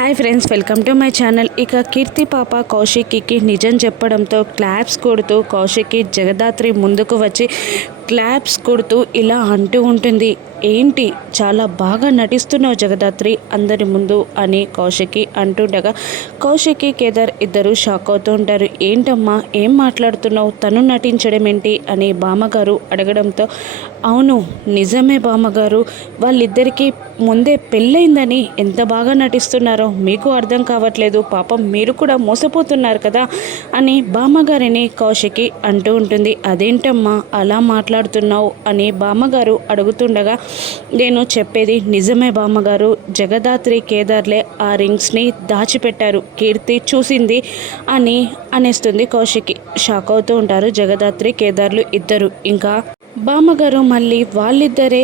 Hi friends, welcome to my channel. ఇక కీర్తి పాప కౌశిక్కి నిజం చెప్పడంతో క్లాప్స్ కొడుతూ కౌశిక్కి జగదాత్రి ముందుకు వచ్చి క్లాప్స్ కొడుతూ ఇలా అంటూ ఉంటుంది, ఏంటి చాలా బాగా నటిస్తున్నావు జగదాత్రి అందరి ముందు అని కౌశికి అంటుండగా కౌశికి కేదార్ ఇద్దరు షాక్ అవుతూ ఉంటారు. ఏంటమ్మా ఏం మాట్లాడుతున్నావు, తను నటించడం ఏంటి అని బామ్మగారు అడగడంతో అవును నిజమే బామ్మగారు, వాళ్ళిద్దరికీ ముందే పెళ్ళయిందని ఎంత బాగా నటిస్తున్నారో మీకు అర్థం కావట్లేదు, పాపం మీరు కూడా మోసపోతున్నారు కదా అని బామ్మగారిని కౌశికి అంటూ ఉంటుంది. అదేంటమ్మా అలా మాట్లాడుతున్నావు అని బామ్మగారు అడుగుతుండగా నేను చెప్పేది నిజమే బామ్మగారు, జగదాత్రి కేదార్లే ఆ రింగ్స్ని దాచిపెట్టారు, కీర్తి చూసింది అని అనేస్తుంది కౌశికి. షాక్ అవుతూ ఉంటారు జగదాత్రి కేదార్లు ఇద్దరు. ఇంకా బామ్మగారు మళ్ళీ వాళ్ళిద్దరే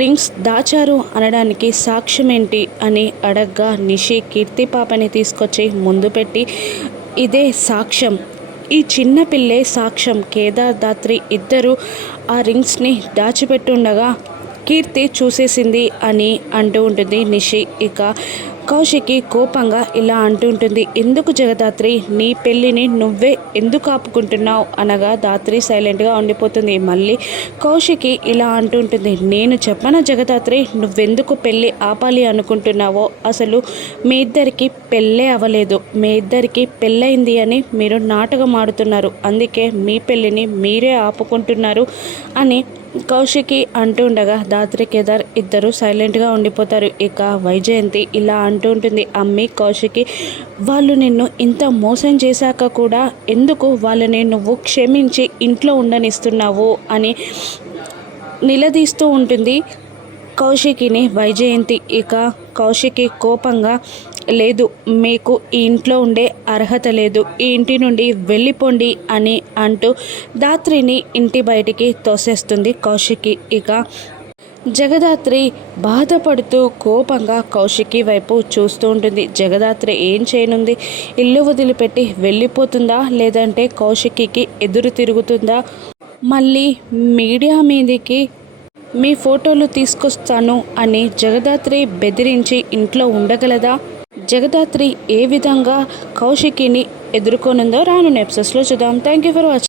రింగ్స్ దాచారు అనడానికి సాక్ష్యం ఏంటి అని అడగ్గా నిషి కీర్తి పాపని తీసుకొచ్చి ముందు పెట్టి ఇదే సాక్ష్యం, ఈ చిన్న పిల్లే సాక్ష్యం, కేదార్ దాత్రి ఇద్దరు ఆ రింగ్స్ని దాచిపెట్టుండగా కీర్తి చూసేసింది అని అంటూ ఉంటుంది నిషి. ఇక కౌశికి కోపంగా ఇలా అంటూ ఉంటుంది, ఎందుకు జగదాత్రి నీ పెళ్ళిని నువ్వే ఎందుకు ఆపుకుంటున్నావు అనగా దాత్రి సైలెంట్గా ఉండిపోతుంది. మళ్ళీ కౌశికి ఇలా అంటుంటుంది, నేను చెప్పనా జగదాత్రి నువ్వెందుకు పెళ్ళి ఆపాలి అనుకుంటున్నావో, అసలు మీ ఇద్దరికి పెళ్ళే అవ్వలేదు, మీ ఇద్దరికి పెళ్ళయింది అని మీరు నాటకం ఆడుతున్నారు, అందుకే మీ పెళ్ళిని మీరే ఆపుకుంటున్నారు అని కౌశికి అంటుండగా దాత్రి కేదార్ ఇద్దరు సైలెంట్గా ఉండిపోతారు. ఇక వైజయంతి ఇలా అంటూ ఉంటుంది, అమ్మి కౌశికి వాళ్ళు నిన్ను ఇంత మోసం చేశాక కూడా ఎందుకు వాళ్ళని నువ్వు క్షమించి ఇంట్లో ఉండనిస్తున్నావు అని నిలదీస్తూ ఉంటుంది కౌశికిని వైజయంతి. ఇక కౌశికి కోపంగా లేదు, మీకు ఈ ఇంట్లో ఉండే అర్హత లేదు, ఈ ఇంటి నుండి వెళ్ళిపోండి అని అంటూ దాత్రిని ఇంటి బయటికి తోసేస్తుంది కౌశికి. ఇక జగదాత్రి బాధపడుతూ కోపంగా కౌశికి వైపు చూస్తూ ఉంటుంది. జగదాత్రి ఏం చేయనుంది, ఇల్లు వదిలిపెట్టి వెళ్ళిపోతుందా లేదంటే కౌశికి ఎదురు తిరుగుతుందా, మళ్ళీ మీడియా మీదకి మీ ఫోటోలు తీసుకొస్తాను అని జగదాత్రి బెదిరించి ఇంట్లో ఉండగలదా, జగదాత్రి ఏ విధంగా కౌశికిని ఎదుర్కొనుందో రానున్న ఎపిసోడ్స్లో చూద్దాం. Thank you for watching.